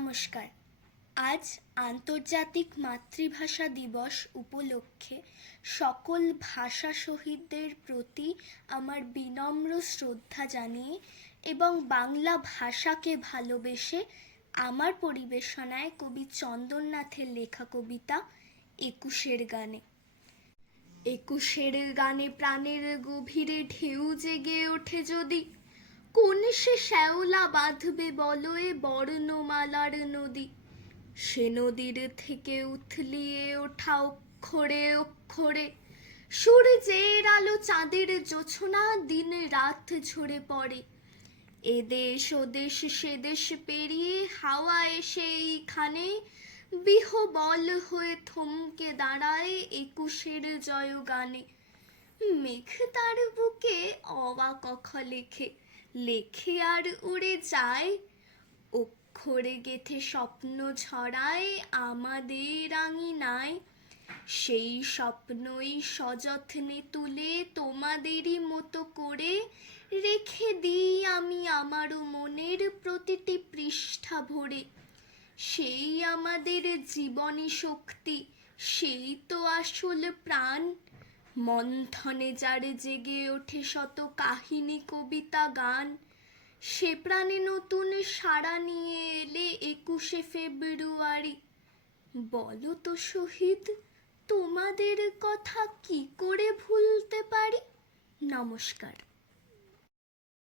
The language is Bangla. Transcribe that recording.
নমস্কার। আজ আন্তর্জাতিক মাতৃভাষা দিবস উপলক্ষে সকল ভাষা শহীদদের প্রতি আমার বিনম্র শ্রদ্ধা জানিয়ে এবং বাংলা ভাষাকে ভালোবেসে আমার পরিবেশনায় কবি চন্দননাথের লেখা কবিতা একুশের গানে। একুশের গানে প্রাণের গভীরে ঢেউ জেগে ওঠে যদি, কোন সে শ্যাওলা বাঁধবে বলয়ে বর্ণমালার নদী। সে নদীর থেকে উথলিয়ে ওঠা অক্ষরে অক্ষরে সূর্যের আলো চাঁদের জোছনা দিন রাত ঝরে পড়ে। এদেশ ওদেশ সে দেশ পেরিয়ে হাওয়া এসে এইখানে বিহবল হয়ে থমকে দাঁড়ায় একুশের জয়গানে। মেঘ তার বুকে অবা ক খ লেখে, লেখে আর উড়ে যায়। অক্ষরে গেথে স্বপ্ন ছড়ায় আমাদের আঙিনায়। সেই স্বপ্নই সযত্নে তুলে তোমাদেরই মতো করে রেখে দিই আমি আমারও মনের প্রতিটি পৃষ্ঠা ভরে। সেই আমাদের জীবনী শক্তি, সেই তো আসল প্রাণ। মন্থনে যার জেগে ওঠে শত কাহিনী কবিতা গান। সে প্রাণে নতুন সাড়া নিয়ে এলে 21শে ফেব্রুয়ারি। বলো তো শহীদ, তোমাদের কথা কি করে ভুলতে পারি? নমস্কার।